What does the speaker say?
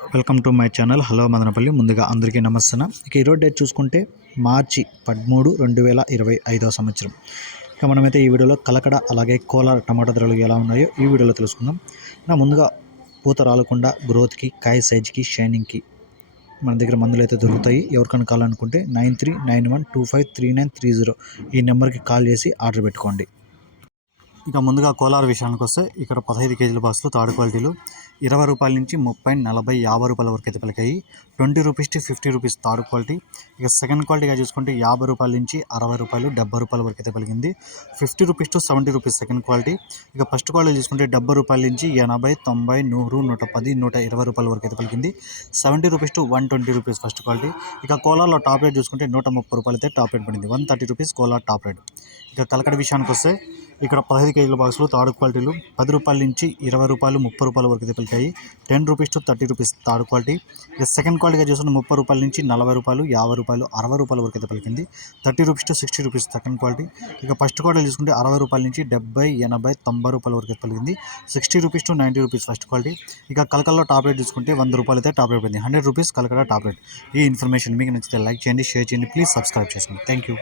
Welcome to my channel. Hello Madanapalle. ముందుగా అందరికీ నమస్తే ఇక ఈరోజు డేట్ చూసుకుంటే మార్చి పదమూడు రెండు వేల ఇరవై ఐదో సంవత్సరం. ఇక మనమైతే ఈ వీడియోలో కలకడ అలాగే కోలార్ టమాటా ధరలు ఎలా ఉన్నాయో ఈ వీడియోలో తెలుసుకుందాం. నా ముందుగా పూత రాలకుండా గ్రోత్కి కాయ సైజ్కి షైనింగ్కి మన దగ్గర మందులు అయితే దొరుకుతాయి. ఎవరికైనా కావాలనుకుంటే nine three nine one two five three nine three zero ఈ నెంబర్కి కాల్ చేసి ఆర్డర్ పెట్టుకోండి. ఇక ముందుగా కోలార్ విషయానికి వస్తే ఇక్కడ పదహైదు కేజీల బస్సులు థర్డ్ క్వాలిటీలు ఇరవై రూపాయల నుంచి ముప్పై నలభై యాభై రూపాయల వరకు అయితే పలికాయి. Twenty rupees to fifty rupees third quality. ఇక సెకండ్ క్వాలిటీగా చూసుకుంటే యాభై రూపాయల నుంచి అరవై రూపాయలు డెబ్బై రూపాయల వరకు అయితే పలికింది. Fifty rupees to seventy rupees second quality. ఇక ఫస్ట్ క్వాలిటీ చూసుకుంటే డెబ్బై రూపాయల నుంచి ఎనభై తొంభై నూరు నూట పది నూట ఇరవై రూపాయల వరకు అయితే పలికింది. Seventy rupees to one twenty rupees first quality. ఇక కోలార్లో టాప్ రేట్ చూసుకుంటే నూట ముప్పై రూపాయలు అయితే టాప్ రేట్ పడింది. One thirty rupees Kolar top rate. ఇక కలకడ విషయానికి వస్తే ఇక్కడ పదహైదు కేజీల బాక్సులు తాడు క్వాలిటీలు పది రూపాయల నుంచి ఇరవై రూపాయలు ముప్పై రూపాయల వరకు అయితే పలికాయి ten rupees to thirty rupees తాడు క్వాలిటీ. ఇక సెకండ్ క్వాలిటీగా చూసుకుంటే ముప్పై రూపాయల నుంచి నలభై రూపాయలు యాభై రూపాయలు అరవై రూపాయల వరకు అయితే పలికింది. Thirty rupees to sixty rupees second quality. ఇక ఫస్ట్ క్వాలిటీ చూసుకుంటే అరవై రూపాయల నుంచి డెబ్బై ఎనభై తొంభై రూపాయల వరకు అయితే పలికింది. Sixty rupees to ninety rupees first quality. ఇక కలకల్లో టాప్ రేట్ చూసుకుంటే వంద రూపాయలు అయితే టాప్ రేట్ పడింది hundred rupees Kalakada top rate. ఈ ఇన్ఫర్మేషన్ మీకు నచ్చితే లైక్ చేయండి షేర్ చేయండి ప్లీజ్ సబ్స్క్రైబ్ చేసుకోండి. Thank you.